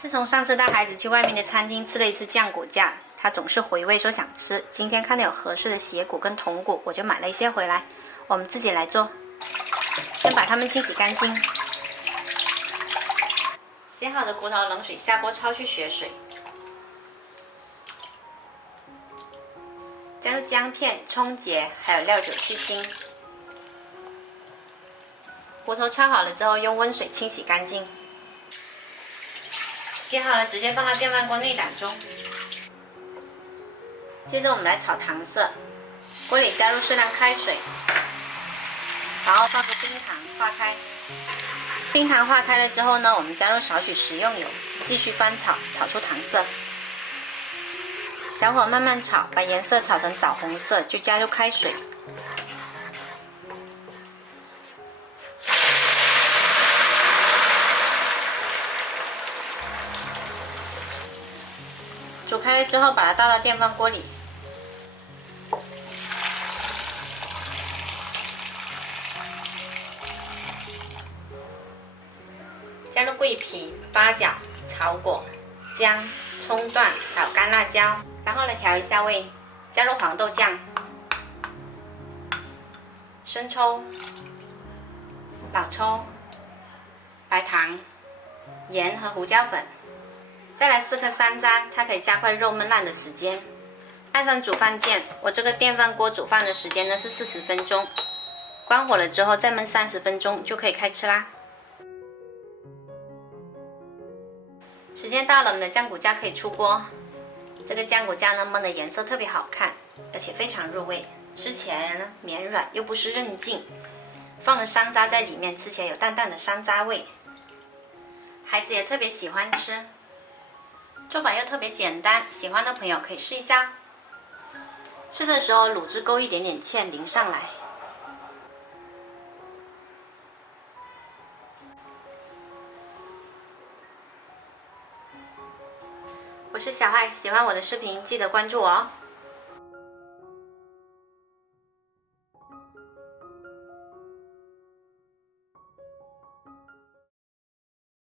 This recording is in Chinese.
自从上次带孩子去外面的餐厅吃了一次酱骨架，他总是回味说想吃。今天看到有合适的斜骨跟筒骨，我就买了一些回来，我们自己来做。先把它们清洗干净，洗好的骨头冷水下锅焯去血水，加入姜片、葱节还有料酒去腥。骨头焯好了之后，用温水清洗干净。洗好了，直接放到电饭锅内胆中。接着我们来炒糖色，锅里加入适量开水，然后放入冰糖化开。冰糖化开了之后呢，我们加入少许食用油，继续翻炒，炒出糖色。小火慢慢炒，把颜色炒成枣红色，就加入开水。煮开了之后，把它倒到电饭锅里，加入桂皮、八角、草果、姜、葱段，还有干辣椒，然后来调一下味，加入黄豆酱、生抽、老抽、白糖、盐和胡椒粉。再来4颗山楂，它可以加快肉焖烂的时间。按上煮饭键，我这个电饭锅煮饭的时间呢是40分钟，关火了之后再焖30分钟就可以开吃啦。时间到了，我们的酱骨架可以出锅。这个酱骨架呢焖的颜色特别好看，而且非常入味，吃起来呢绵软又不失韧劲。放了山楂在里面，吃起来有淡淡的山楂味，孩子也特别喜欢吃。做法又特别简单，喜欢的朋友可以试一下。吃的时候卤汁勾一点点芡淋上来。我是小爱，喜欢我的视频记得关注我哦。